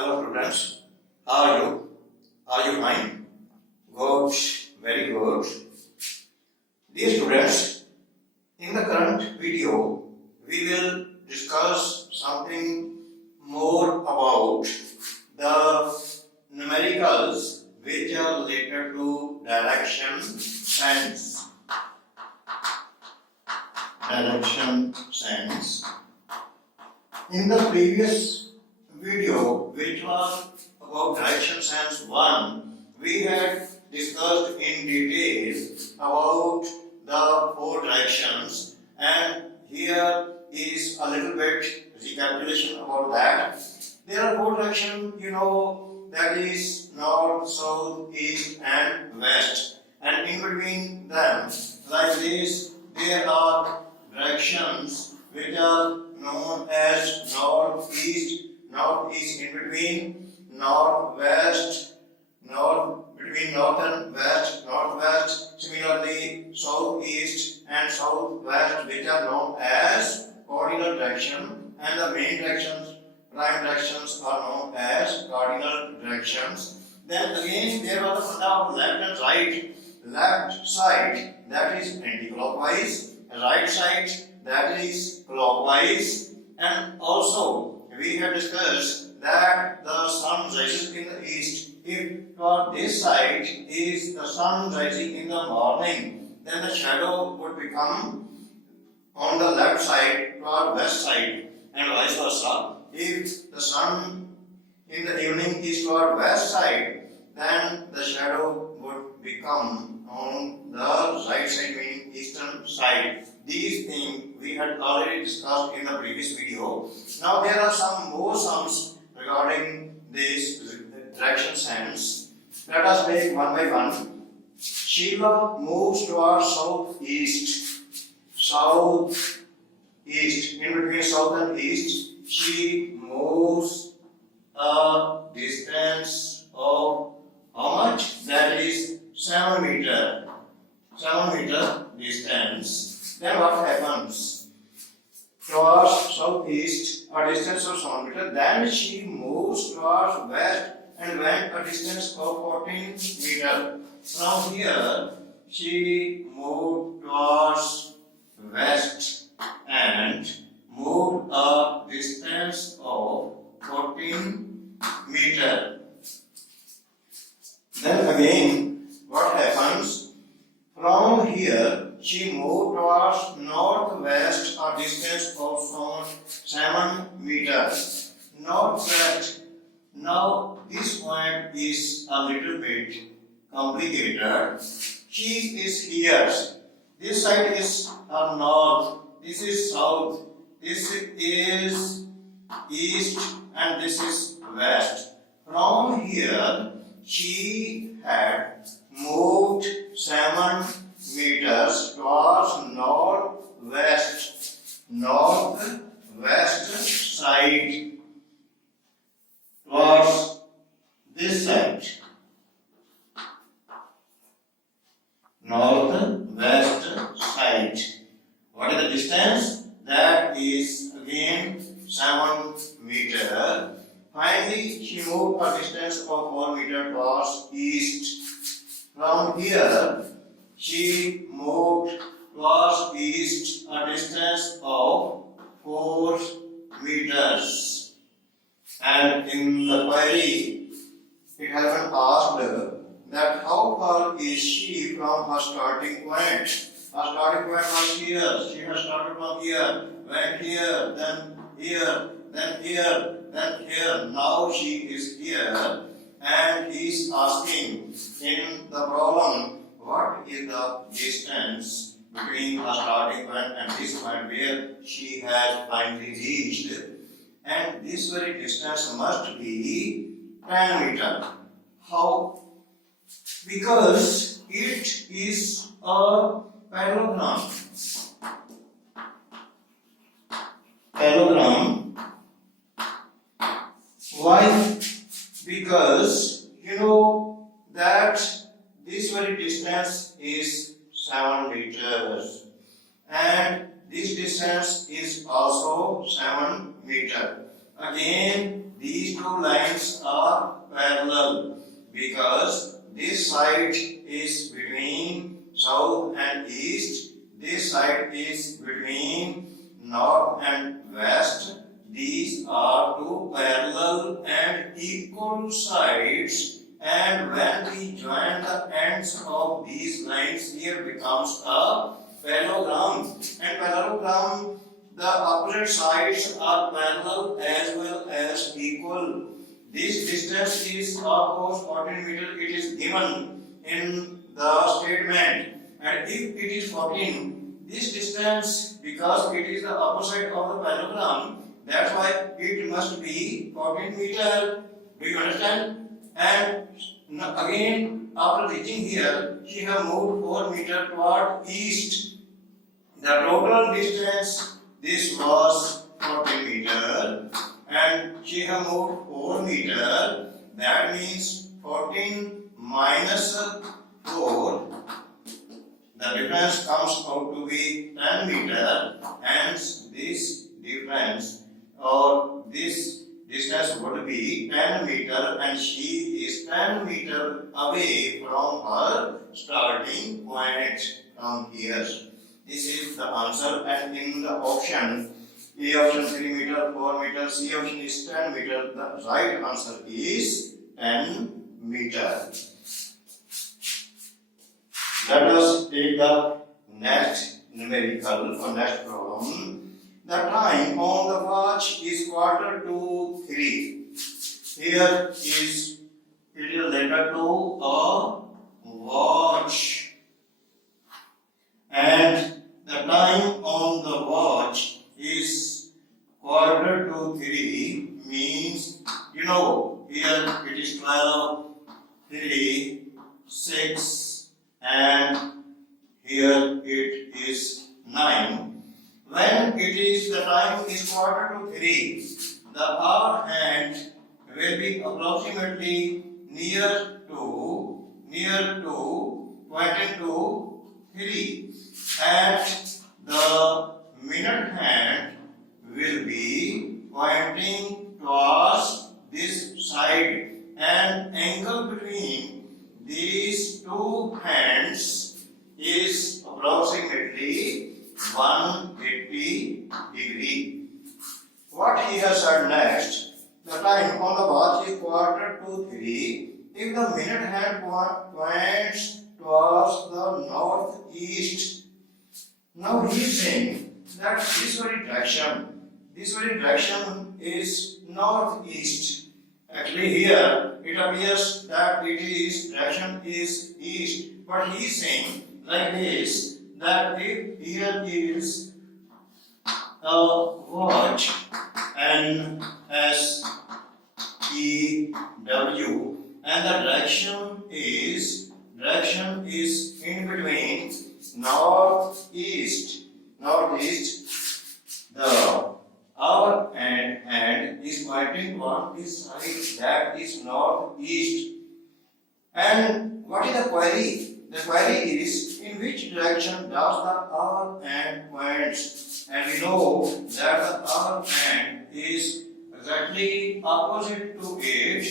Hello students, how are you? Are you fine? Good, very good. Dear students, in the current video, we will discuss something more about the numericals which are related to direction sense. Direction sense. In the previous video, which was about direction sense 1, we had discussed in detail about the 4 directions, and here is a little bit recapitulation about that. There are 4 directions, that is north, south, east and west, and in between them, like this, there are directions which are known as northeast, northeast in between, northwest, between north and west, northwest, similarly southeast and southwest, which are known as cardinal direction, and the main directions, prime directions, are known as cardinal directions. Then again there was the funda of left and right. Left side, that is anti-clockwise, right side, that is clockwise, and also we have discussed that the sun rises in the east. If for this side is the sun rising in the morning, then the shadow would become on the left side toward west side, and vice versa. If the sun in the evening is toward west side, then the shadow would become on the right side, meaning eastern side. These things we had already discussed in the previous video. Now there are some more sums regarding this direction sense. Let us take one by one. Sheila moves towards southeast. Southeast. In between south and east, she moves a distance of how much? That is 7 meter. 7 meter distance. Then what happens? Towards southeast, a distance of 7 meter. Then she moves towards west and went a distance of 14 meter. From here, she moved towards west and moved a distance of 14 meter. Then again, what happens? From here, she moved towards northwest a distance of 7 meters. Northwest. Now, this point is a little bit complicated. She is here. This side is north. This is south. This is east and this is west. From here, she had moved 7 meters towards northwest side, towards this side, northwest side. What is the distance? That is again 7 meter. Finally, she moved a distance of 4 meter towards east. From here, she moved towards east a distance of 4 meters. And in the query, it has been asked that how far is she from her starting point? Her starting point was here. She has started from here, went here, then here, then here, then here. Now she is here, and he is asking in the problem, what is the distance between her starting point and this point where she has finally reached? And this very distance must be 10 meter. How? Because it is a parallelogram. Parallelogram. Why? Because you know that this very distance is 7 meters, and this distance is also 7 meter. Again, these two lines sides are parallel because this side is between south and east, this side is between north and west. These are two parallel and equal sides, and when we join the ends of these lines, here becomes a parallelogram. And parallelogram, the opposite sides are parallel as well as equal. This distance is of course 14 meters. It is given in the statement, and if it is 14, this distance, because it is the opposite of the parallelogram, that's why it must be 14 meter. Do you understand? And again, after reaching here, she have moved 4 meter toward east. The total distance, this was 14 meter, and she have moved 4 meter. That means 14 minus 4. The difference comes out to be 10 meter. Hence, this difference or this distance would be 10 meter, and she is 10 meter away from her starting point from here. This is the answer, and in the option, A option 3 meter, 4 meter, C option is 10 meter. The right answer is 10 meter. Let us take the next numerical or next problem. The time on the watch is 2:45. Here is it is related to a watch, and the time on the watch is 2:45 means, you know, here it is 12, 3, 6, and here it is 9. When it is the time is 2:45, the hour hand will be approximately near to pointing to 3, and the minute hand will be pointing towards this side, and angle between these two hands is approximately 180 degree. What he has said next, the time on the watch is 2:45. If the minute hand points towards the northeast, now he is saying that this very direction is northeast. Actually here it appears that it is direction is east, but he is saying like this, that if here is a watch NSEW, and the direction is in between northeast, the our hand is pointing toward this side, that is northeast. And what is the query? The query is, in which direction does the hour hand points? And we know that the hour hand is exactly opposite to it,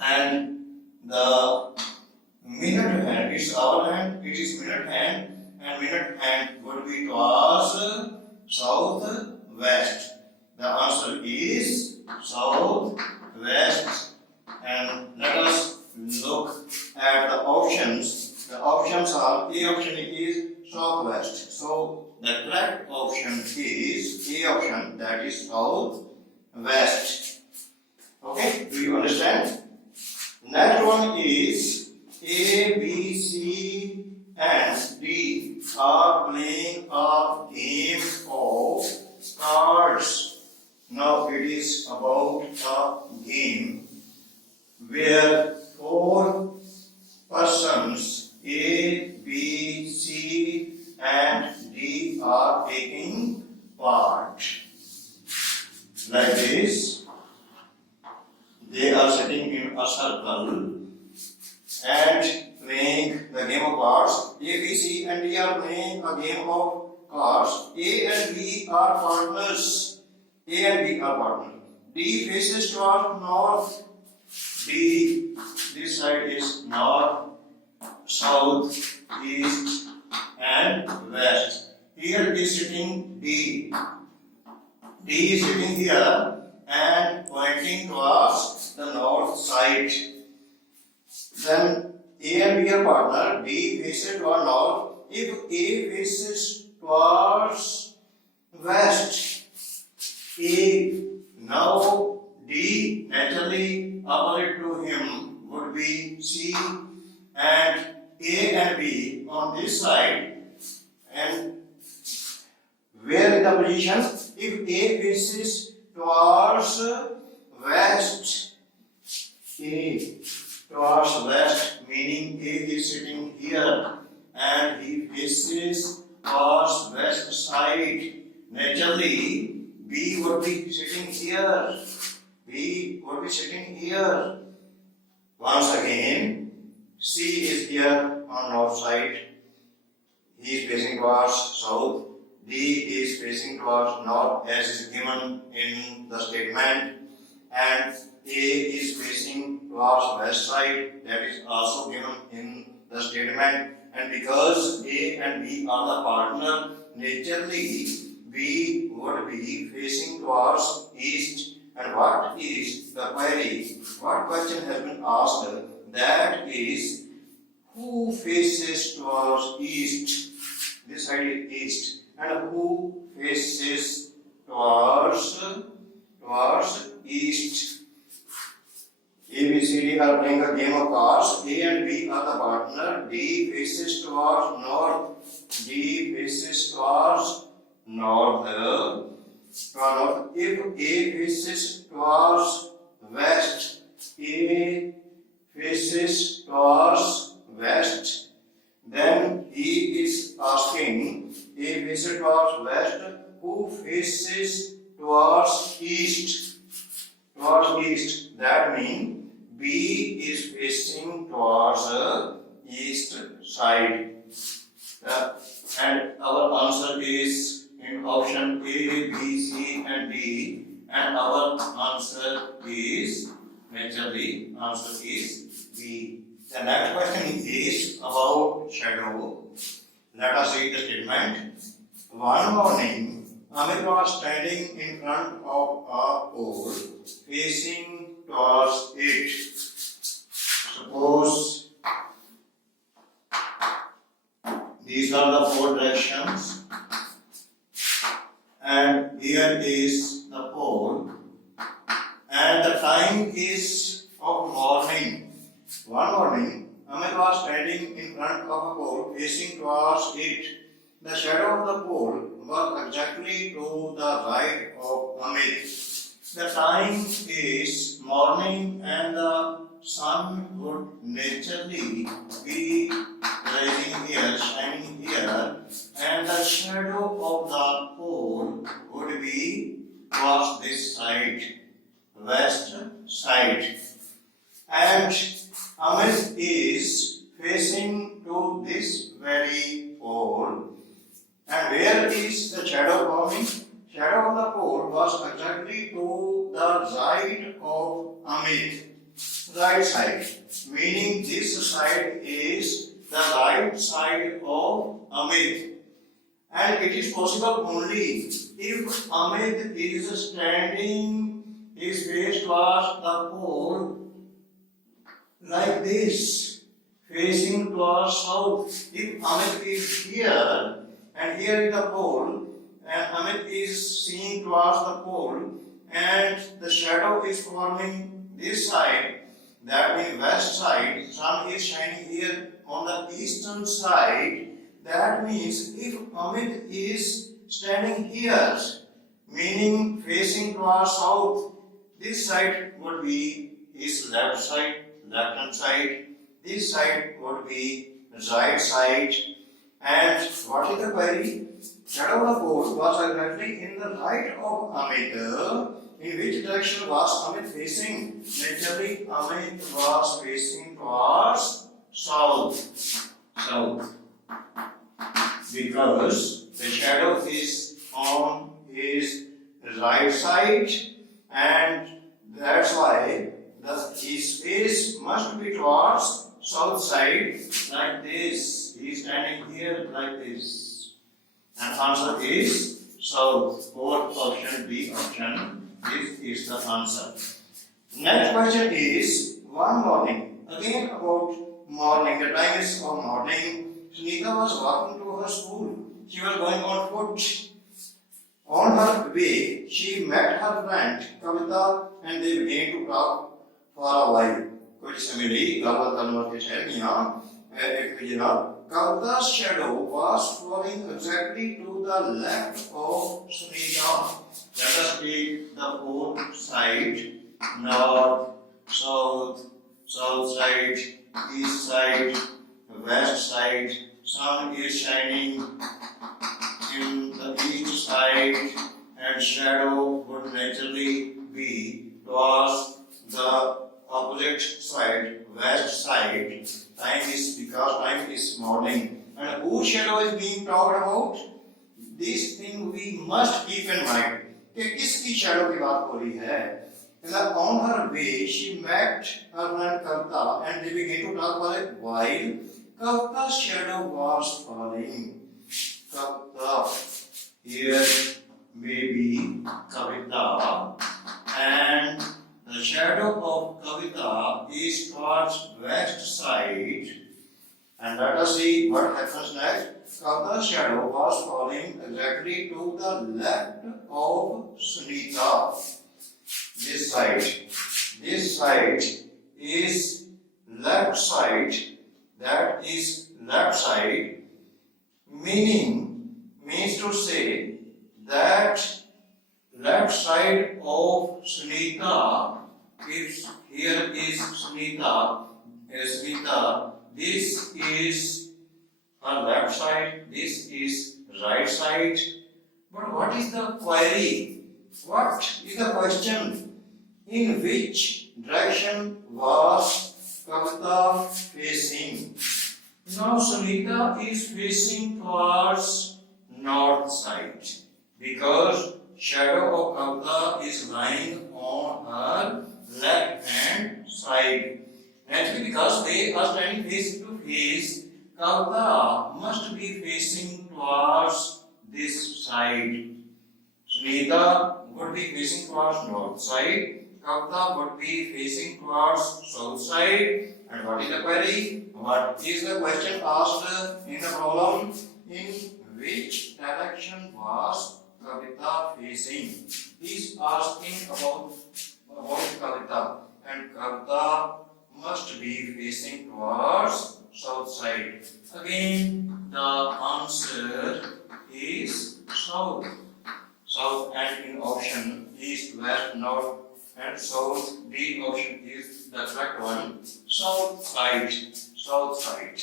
and the minute hand is our hand, it is minute hand, and minute hand would be towards southwest. The answer is southwest. And let us look at the options. The options are, A option is southwest. So the correct option is A option, that is southwest. Okay, do you understand? Next one is A, B, C and D are playing a game of cards. Now it is about a game where 4 persons A, B, C and D are taking part. Like this, they are sitting in a circle and playing the game of cards. A, B, C and D are playing a game of cards. A and B are partners. D faces toward north. D, this side is north, south, east, and west. Here is sitting D. D is sitting here and pointing towards the north side. Then A and B are partner. D faces toward north. If A faces towards west, A, now D naturally opposite to him would be C, and A and B on this side. And where is the position? If A faces towards west, A towards west, meaning A is sitting here and he faces towards west side. Naturally, B would be sitting here. B would be sitting here. Once again, C is here on north side. He is facing towards south. D is facing towards north as is given in the statement. And A is facing towards west side, that is also given in the statement. And because A and B are the partner, naturally B would be facing towards east. And what is the query? What question has been asked? That is, who faces towards east? This side is east. And who faces towards east? A, B, C, D are playing a game of cards. A and B are the partner. D faces towards north. D faces towards north. If A faces towards west, A faces towards west, then he is asking, A faces towards west, who faces towards east? Towards east. That means B is facing towards the east side. And our answer is in option A, B, C, and D. And our answer is, naturally, answer is B. The next question is about shadow. Let us read the statement. One morning, Amit was standing in front of a pole facing towards it. Suppose these are the four directions, and here is the pole, and the time is of morning. One morning, Amit was standing in front of a pole facing towards it. The shadow of the pole was exactly to the right of Amit. The time is morning and the sun would naturally be rising here, shining here, and the shadow of the pole would be towards this side, west side. And Amit is facing to this very pole. And where is the shadow coming? Shadow of the pole was exactly to the right of Amit. Right side. Meaning this side is the right side of Amit. And it is possible only if Amit is standing his face towards the pole like this, facing towards south. If Amit is here and here is the pole, and Amit is seeing towards the pole, and the shadow is forming this side, that means west side, sun is shining here on the eastern side. That means if Amit is standing here, meaning facing towards south, this side would be his left side, left hand side, this side would be right side. And what is the query? Shadow of the pole was exactly in the right of Amit. In which direction was Amit facing? Naturally, Amit was facing towards south. South. Because the shadow is on his right side and that's why his face must be towards south side like this. He is standing here like this. And answer is south. Fourth option B option. This is the answer. Next question is one morning. Again about morning. The time is of morning. Sunita was walking to her school. She was going on foot. On her way, she met her friend Kavita and they began to talk for a while. कुछ समय रही गलबात करने वाले ठहर गया एक minute. Kavita's shadow was falling exactly to the left of Sunita. Let us take the fourth side: north, south, south side, east side, west side. Sun is shining in the east side, and shadow would naturally be towards the opposite side, west side. Time is morning. And whose shadow is being talked about? This thing we must keep in mind. कि किसकी shadow की बात हो रही है? On her way, she met her friend Kavita and they began to talk for a while. Kavita's shadow was falling. Kavita, here maybe Kavita, and the shadow of Kavita is towards west side. And let us see what happens next. Kavita's shadow was falling exactly to the left of Sunita. This side is left side. That is left side. Means to say that left side of Sunita, if here is Sunita, this is her left side, this is right side. But what is the query? What is the question? In which direction was Kavita facing? Now Sunita is facing towards north side because shadow of Kavita is lying on her left hand side. Naturally, because they are standing face to face, Kavita must be facing towards this side. Sunita would be facing towards north side. Kavita would be facing towards south side. And what is the query? What is the question asked in the problem? In which direction was Kavita facing? He is asking about Kavita, and Kavita must be facing towards south side. Again, the answer is south. South, and in option east, west, north, and south. D option is the correct one. South side. South side.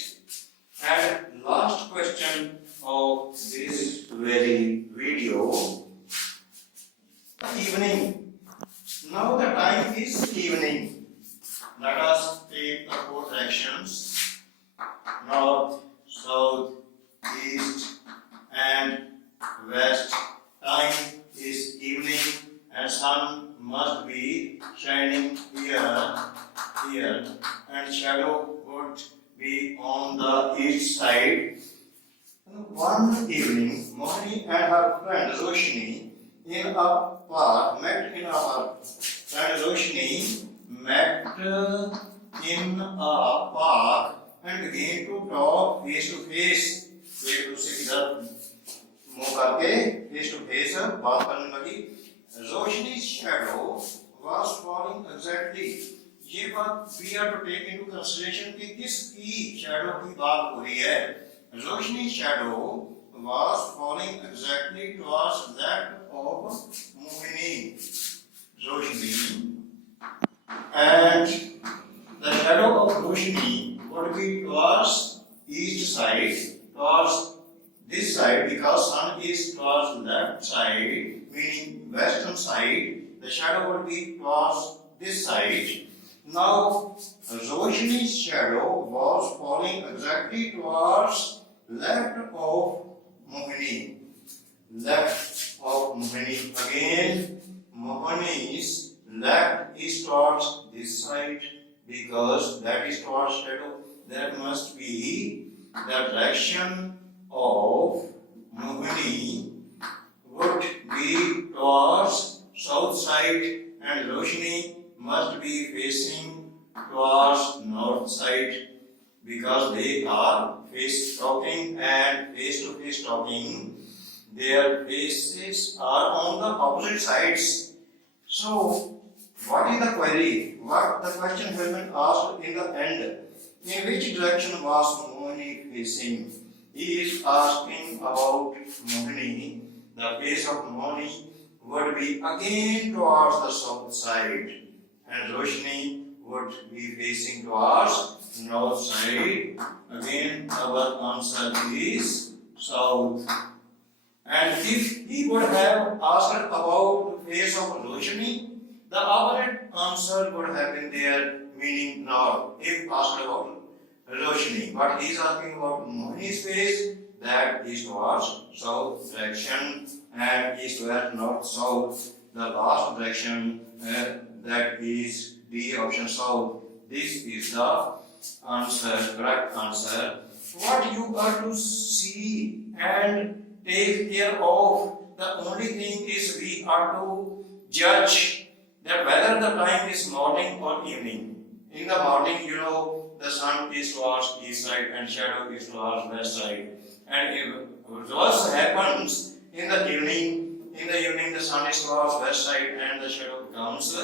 And last question of this very video. Evening. Now the time is evening. Let us take the four directions: north, south, east, and west. Time is evening, and sun must be shining here, and shadow would be on the east side. One evening, Mohini and her friend Roshni met in a park. Roshni met in a park and began to talk face to face. एक दूसरे की तरफ मुंह करके face to face बात करने लगी. Roshni's shadow was falling exactly. ये बात we are to take into consideration कि किसकी shadow की बात हो रही है. Roshni's shadow was falling exactly towards that of Mohini. Roshni, and the shadow of Roshni would be towards east side, towards this side, because sun is towards left side, meaning western side. The shadow would be towards this side. Now, Roshni's shadow was falling exactly towards left of Mohini. Left of Mohini. Again, Mohani's left is towards this side because that is towards shadow. That must be the direction of Mohani would be towards south side and Roshni must be facing towards north side because they are face talking and face to face talking. Their faces are on the opposite sides. So, what is the query? What the question has been asked in the end? In which direction was Mohani facing? He is asking about Mohani. The face of Mohani would be again towards the south side, and Roshni would be facing towards north side. Again, our answer is south. And if he would have asked about the face of Roshni, the opposite answer would have been there, meaning north. If asked about Roshni, but he is asking about Mohani's face, that is towards south direction, and east west north south. The last direction that is D option south. This is the answer, correct answer. What you are to see and take care of, the only thing is we are to judge that whether the time is morning or evening. In the morning, you know, the sun is towards east side and shadow is towards west side. And if reverse happens in the evening the sun is towards west side and the shadow comes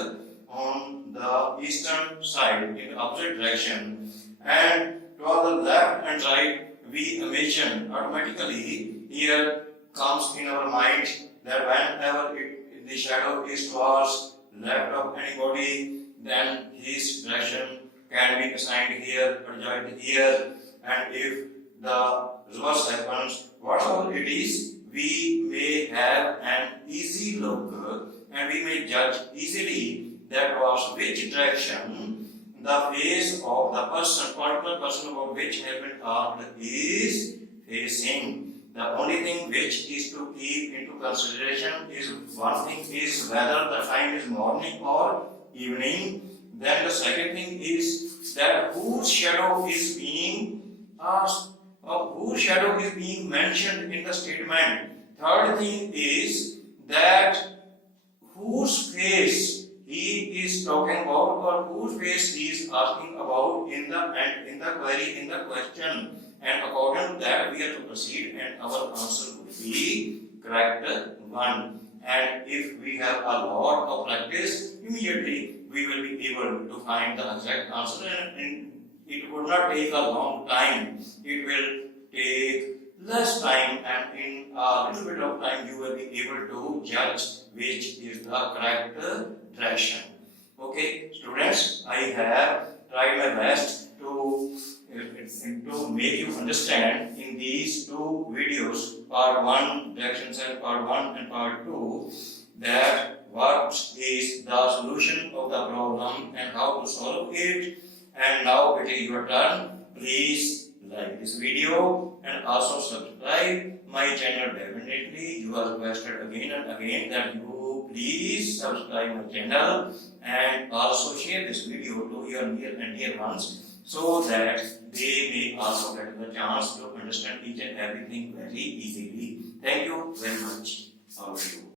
on the eastern side in the opposite direction. And toward the left and right, we imagine automatically here comes in our mind that whenever the shadow is towards left of anybody, then his direction can be assigned here or joined here. And if the reverse happens, whatever it is, we may have an easy look and we may judge easily that was which direction the face of the person, particular person about which has been asked is facing. The only thing which is to keep into consideration is one thing is whether the time is morning or evening. Then the second thing is that whose shadow is being asked, or whose shadow is being mentioned in the statement. Third thing is that whose face he is talking about or whose face he is asking about in the query, in the question. And according to that, we have to proceed, and our answer would be correct one. And if we have a lot of practice, immediately we will be able to find the exact answer, and it would not take a long time. It will take less time, and in a little bit of time, you will be able to judge which is the correct direction. Okay, students, I have tried my best to make you understand in these two videos, part 1 directions and part 1 and part 2, that what is the solution of the problem and how to solve it. And now it is your turn. Please like this video and also subscribe my channel definitely. You are requested again and again that you please subscribe my channel and also share this video to your near and dear ones, so that they may also get the chance to understand each and everything very easily. Thank you very much, all of you.